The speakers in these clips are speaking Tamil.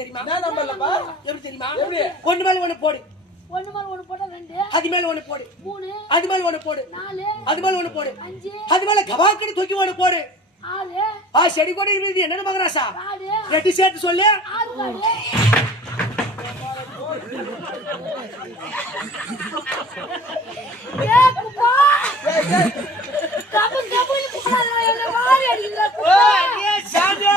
தெரியுமா? நான் நம்பலப்பா. எப்படி தெரியுமா? எப்படி? ஒண்ணு மேல ஒண்ணு போடு. ஒண்ணு மேல ஒண்ணு போட்டா 2, அது மேல ஒண்ணு போடு. 3, அது மேல ஒண்ணு போடு. 4, அது மேல ஒண்ணு போடு. 5, அது மேல கபாக்கடி தூக்கி ஒண்ணு போடு. 6, செடி கொடி இருக்குது என்னன்னு மகராசா? 4, ரெட்டி சேர்த்து சொல்லு. 6 காடு. ஏய் குப்பா. கபு போடா என்ன வாரி அடிக்குற குப்பா. சாமியோ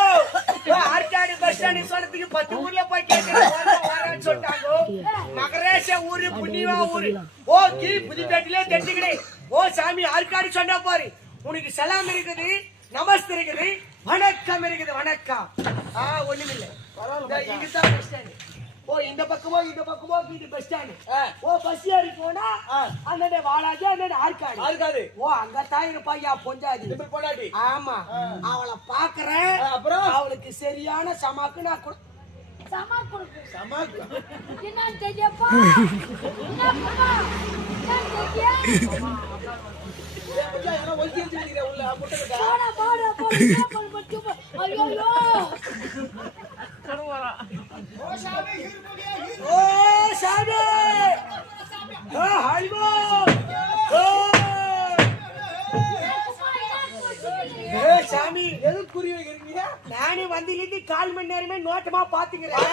ஆர்காடு பஸ் ஸ்டாண்ட் சொல்றதுக்கு 10 ஊர்ல போய் கேக்குறேன் சொல்லிட்டாங்க. மகராசா ஊரு புண்ணியவா ஊரு. புதுப்பேட்டிலே தெரிஞ்சுக்கிடு. சாமி ஆர்காடு சொன்னா பாரு. உனக்கு சலாம் இருக்குது, நமஸ்தே இருக்குது, வணக்கம் இருக்குது. வணக்கம் ஒண்ணுமில்லை. இங்கதான் பஸ் ஸ்டாண்ட். இந்த பக்கமோ இது பஸ் ஸ்டாண்ட். பஸ் ஏறி போனா அந்த வாழாஜி அந்த ஆர்காடு. அங்கதான் இருப்பாயா பொஞ்சாதி பொண்டாட்டி. ஆமா, அவளை பாக்குறேன். அப்புறம் அவளுக்கு சரியான சமாக்கு நான் சமாக்கு என்ன தெரியுமா? என்ன பண்ணா? என்ன தெரியுமா? சாமி எதுக்கு குறி வைக்கிறீங்க? நானே வந்திலிருந்து 1/4 மணி நேரமே நோட்டமா பாத்துக்கிறேன்.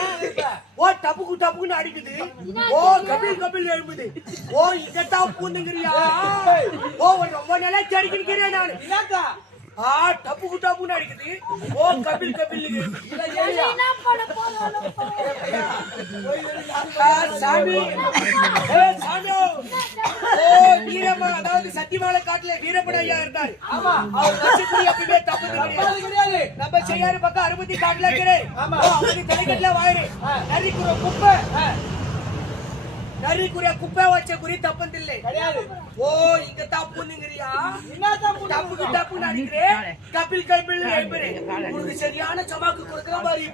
டப்புக்குன்னு அடிக்குது. கபில் எழுப்புது. இங்கத்தான் பூந்துங்கிறியா? ரொம்ப நாளா தேடிக்கிறேன் நானு. டப்புன்னு அடிக்குது. கபில் என்ன பண்ண போறோம்? சாமி வீரமா, அதாவது சத்தியமான காட்டுல வீரப்பட ஐயா இருந்தாரு. ஆமா, அவர் நட்சத்திரம் எப்பவுமே தப்பு கிடையாது. நம்ம செய்யாறு பக்கம் அறுபத்தி காட்டுல இருக்கிறேன். அவருக்கு தலைக்கட்டுல வாயிரு நரிக்குரிய குப்பை வச்ச குறி தப்பந்தில்லை கிடையாது. இங்கதான் பூந்துங்கிறியா? டப்புன்னு அடிக்கிறேன். கபில் எழுப்புறேன். உனக்கு சரியான சமாக்கு கொடுக்குற மாதிரி